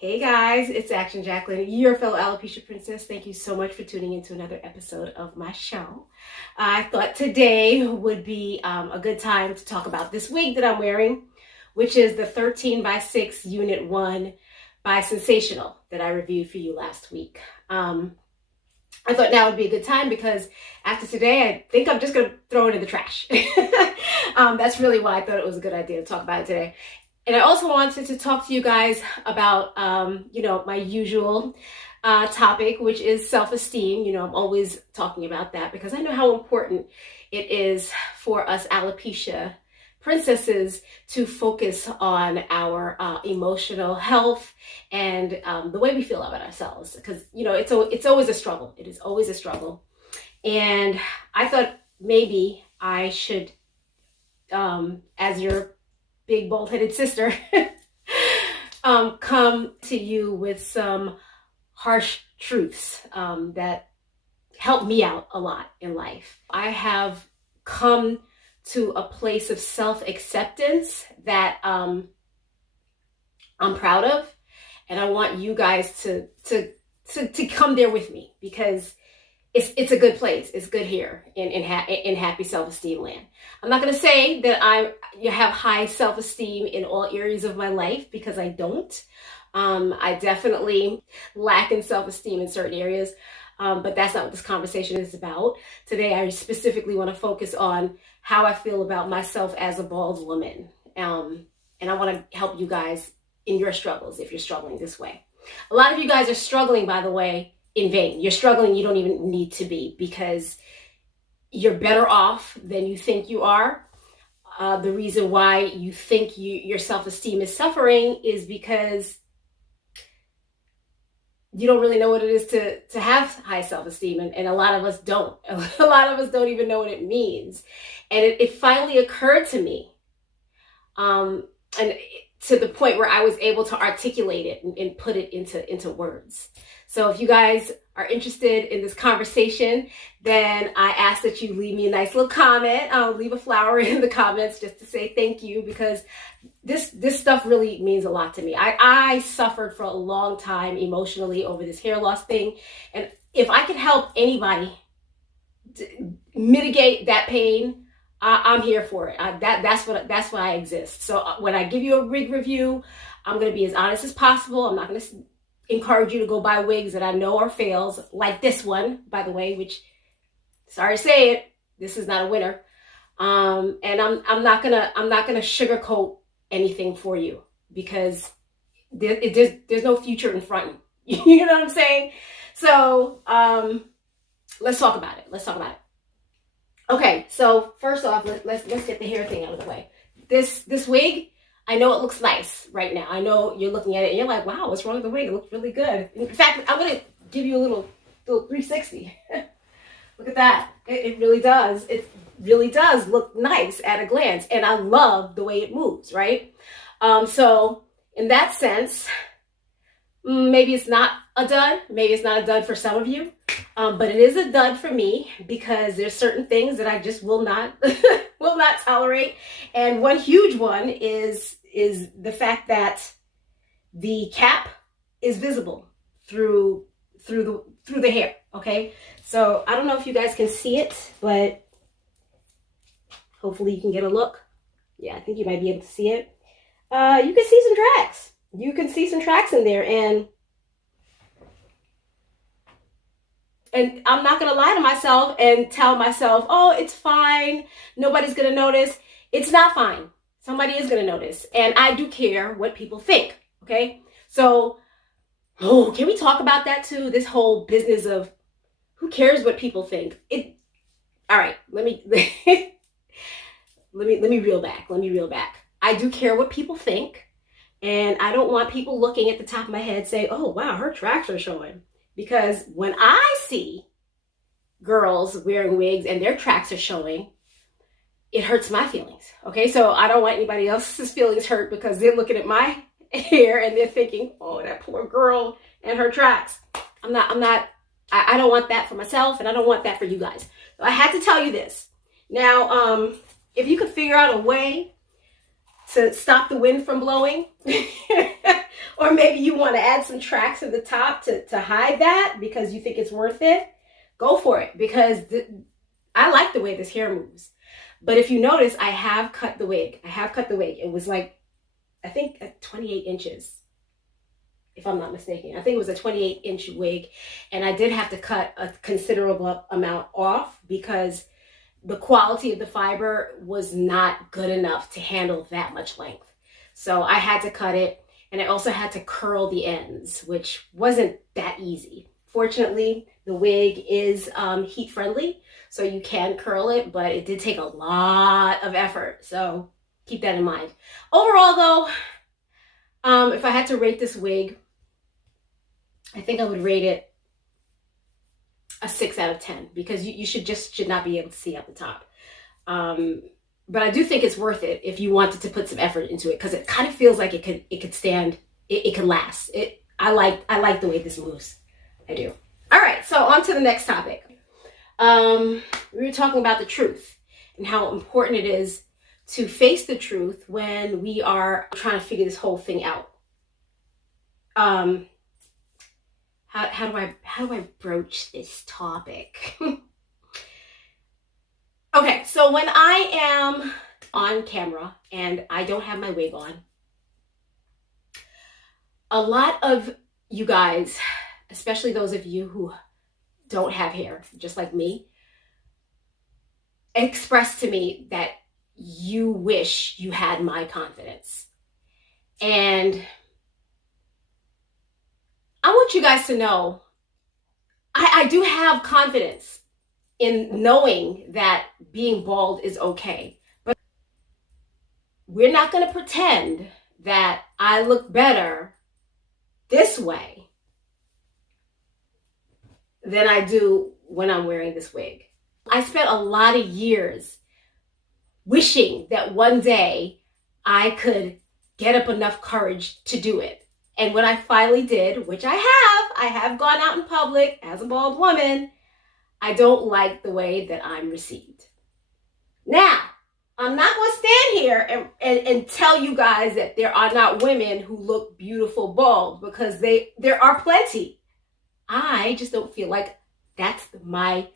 Hey guys, it's Action Jacqueline, your fellow alopecia princess. Thank you so much for tuning into another episode of my show. I thought today would be a good time to talk about this wig that I'm wearing, which is the 13x6 Unit 1 by Sensationnel that I reviewed for you last week. I thought now would be a good time because after today, I think I'm just going to throw it in the trash. That's really why I thought it was a good idea to talk about it today. And I also wanted to talk to you guys about, my usual topic, which is self-esteem. I'm always talking about that because I know how important it is for us alopecia princesses to focus on our emotional health and the way we feel about ourselves. Because, it's always a struggle. It is always a struggle. And I thought maybe I should, as your big bald-headed sister, come to you with some harsh truths that help me out a lot in life. I have come to a place of self-acceptance that I'm proud of, and I want you guys to come there with me because it's a good place. It's good here in happy self-esteem land. I'm not going to say that you have high self-esteem in all areas of my life because I don't. I definitely lack in self-esteem in certain areas, but that's not what this conversation is about. Today, I specifically want to focus on how I feel about myself as a bald woman. And I want to help you guys in your struggles if you're struggling this way. A lot of you guys are struggling, by the way, in vain. You're struggling, you don't even need to be, because you're better off than you think you are. The reason why you think your self-esteem is suffering is because you don't really know what it is to have high self-esteem. And a lot of us don't. A lot of us don't even know what it means. And it finally occurred to me, and to the point where I was able to articulate it and put it into words. So if you guys are interested in this conversation, then I ask that you leave me a nice little comment. Leave a flower in the comments just to say thank you, because this stuff really means a lot to me. I suffered for a long time emotionally over this hair loss thing. And if I could help anybody mitigate that pain, I'm here for it. That's why I exist. So when I give you a wig review, I'm going to be as honest as possible. I'm not going to encourage you to go buy wigs that I know are fails, like this one, by the way, which, sorry to say it, this is not a winner. And I'm not gonna sugarcoat anything for you because there's no future in front. You know what I'm saying? So let's talk about it. Okay, so first off, let's get the hair thing out of the way. This wig, I know it looks nice right now. I know you're looking at it and you're like, wow, what's wrong with the wig? It looks really good. In fact, I'm going to give you a little 360. Look at that. It really does. It really does look nice at a glance. And I love the way it moves, right? So in that sense, maybe it's not a dud. Maybe it's not a dud for some of you. But it is a dud for me because there's certain things that I just will not will not tolerate. And one huge one is the fact that the cap is visible through the hair. Okay, so I don't know if you guys can see it, but hopefully you can get a look. Yeah, I think you might be able to see it. You can see some tracks. You can see some tracks in there, and I'm not going to lie to myself and tell myself, oh, it's fine. Nobody's going to notice. It's not fine. Somebody is going to notice. And I do care what people think. Okay. So, can we talk about that too? This whole business of who cares what people think? All right. Let me reel back. I do care what people think. And I don't want people looking at the top of my head saying, oh, wow, her tracks are showing. Because when I see girls wearing wigs and their tracks are showing, it hurts my feelings. Okay, so I don't want anybody else's feelings hurt because they're looking at my hair and they're thinking, oh, that poor girl and her tracks. I don't want that for myself, and I don't want that for you guys. So I had to tell you this. Now, if you could figure out a way to stop the wind from blowing. Or maybe you want to add some tracks at the top to hide that because you think it's worth it. Go for it, because I like the way this hair moves. But if you notice, I have cut the wig. It was like, I think 28 inches, if I'm not mistaken. I think it was a 28-inch wig. And I did have to cut a considerable amount off because the quality of the fiber was not good enough to handle that much length. So I had to cut it. And I also had to curl the ends, which wasn't that easy. Fortunately, the wig is heat friendly, so you can curl it, but it did take a lot of effort. So keep that in mind. Overall though, if I had to rate this wig, I think I would rate it a 6 out of 10 because you should not be able to see out the top. But I do think it's worth it if you wanted to put some effort into it, because it kind of feels like it could stand, it could last. I like the way this moves. I do. All right, so on to the next topic. We were talking about the truth and how important it is to face the truth when we are trying to figure this whole thing out. How do I broach this topic? Okay, so when I am on camera and I don't have my wig on, a lot of you guys, especially those of you who don't have hair, just like me, express to me that you wish you had my confidence. And I want you guys to know, I do have confidence in knowing that being bald is okay. But we're not going to pretend that I look better this way than I do when I'm wearing this wig. I spent a lot of years wishing that one day I could get up enough courage to do it. And when I finally did, which I have gone out in public as a bald woman, I don't like the way that I'm received. Now, I'm not going to stand here and tell you guys that there are not women who look beautiful bald, because there are plenty. I just don't feel like that's my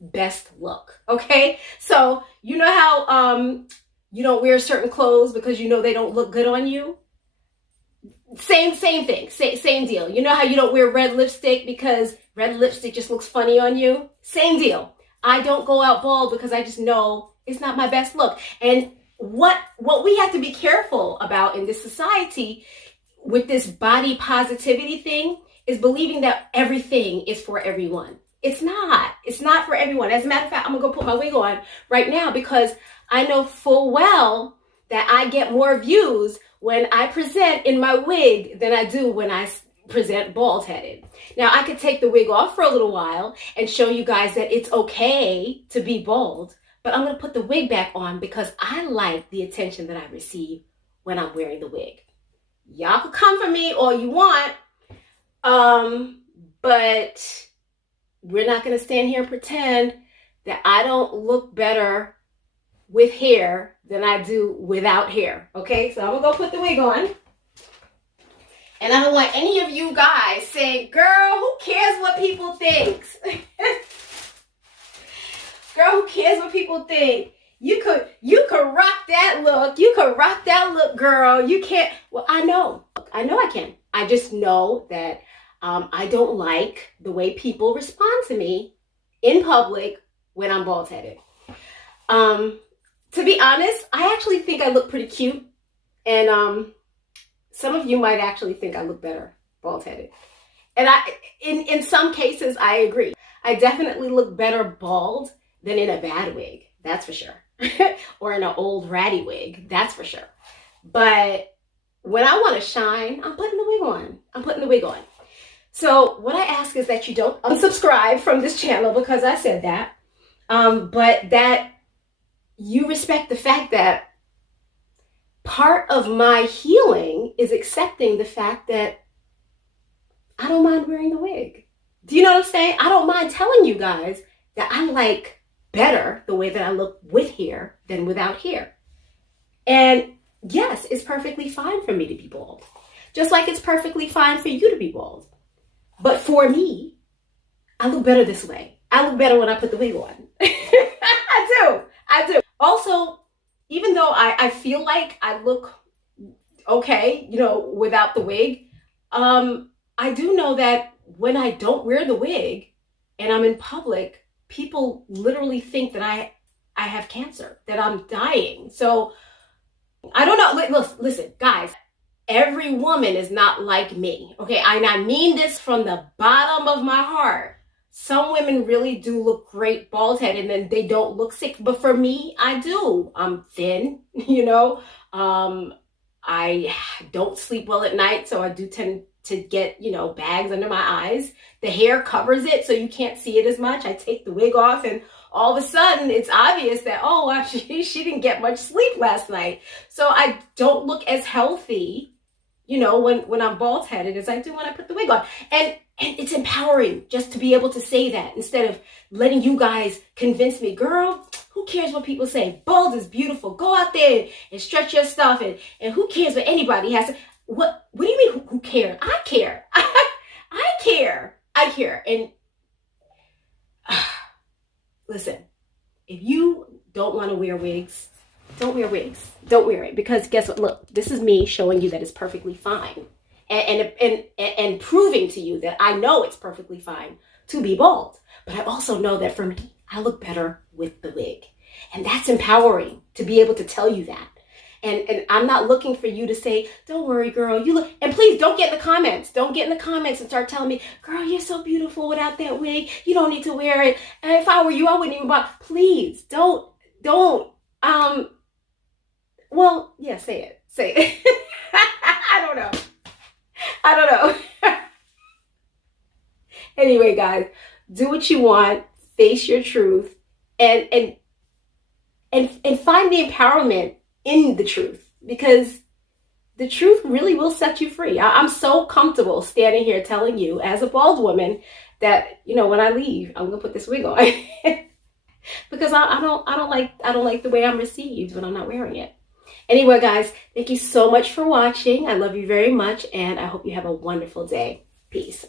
best look, okay? So, you know how you don't wear certain clothes because you know they don't look good on you? Same thing, same deal. You know how you don't wear red lipstick because red lipstick just looks funny on you? Same deal. I don't go out bald because I just know it's not my best look. And what we have to be careful about in this society with this body positivity thing is believing that everything is for everyone. It's not. It's not for everyone. As a matter of fact, I'm going to go put my wig on right now because I know full well that I get more views when I present in my wig than I do when I present bald-headed. Now, I could take the wig off for a little while and show you guys that it's okay to be bald, but I'm going to put the wig back on because I like the attention that I receive when I'm wearing the wig. Y'all can come for me all you want, but we're not going to stand here and pretend that I don't look better with hair than I do without hair. Okay, so I'm gonna go put the wig on. And I don't want any of you guys saying, girl, who cares what people think? Girl, who cares what people think? You could rock that look. You could rock that look, girl. You can't. Well, I know I can. I just know that I don't like the way people respond to me in public when I'm bald-headed. To be honest, I actually think I look pretty cute. And some of you might actually think I look better bald-headed. And in some cases, I agree. I definitely look better bald than in a bad wig. That's for sure. Or in an old ratty wig. That's for sure. But when I want to shine, I'm putting the wig on. So what I ask is that you don't unsubscribe from this channel because I said that. But that you respect the fact that part of my healing is accepting the fact that I don't mind wearing the wig. Do you know what I'm saying? I don't mind telling you guys that I like better the way that I look with hair than without hair. And yes, it's perfectly fine for me to be bald. Just like it's perfectly fine for you to be bald. But for me, I look better this way. I look better when I put the wig on. I do. Also, even though I feel like I look okay, without the wig, I do know that when I don't wear the wig and I'm in public, people literally think that I have cancer, that I'm dying. So I don't know. Listen, guys, every woman is not like me. Okay, and I mean this from the bottom of my heart. Some women really do look great bald head and then they don't look sick. But for me, I do. I'm thin, I don't sleep well at night, so I do tend to get, bags under my eyes. The hair covers it, so you can't see it as much. I take the wig off and all of a sudden it's obvious that, oh, wow, she didn't get much sleep last night. So I don't look as healthy, when I'm bald headed as I do when I put the wig on. And it's empowering just to be able to say that instead of letting you guys convince me, girl, who cares what people say? Bald is beautiful. Go out there and stretch your stuff. And who cares what anybody has to, what do you mean who cares? I care. I care. I care. And listen, if you don't want to wear wigs, don't wear wigs. Don't wear it, because guess what? Look, this is me showing you that it's perfectly fine. And proving to you that I know it's perfectly fine to be bald. But I also know that for me, I look better with the wig. And that's empowering to be able to tell you that. And I'm not looking for you to say, don't worry, girl, you look, and please don't get in the comments. Don't get in the comments and start telling me, girl, you're so beautiful without that wig. You don't need to wear it. And if I were you, I wouldn't even buy. Please don't. Well, yeah, say it. I don't know. Anyway, guys, do what you want, face your truth, and find the empowerment in the truth, because the truth really will set you free. I'm so comfortable standing here telling you as a bald woman that, when I leave, I'm gonna put this wig on because I don't like the way I'm received when I'm not wearing it. Anyway, guys, thank you so much for watching. I love you very much, and I hope you have a wonderful day. Peace.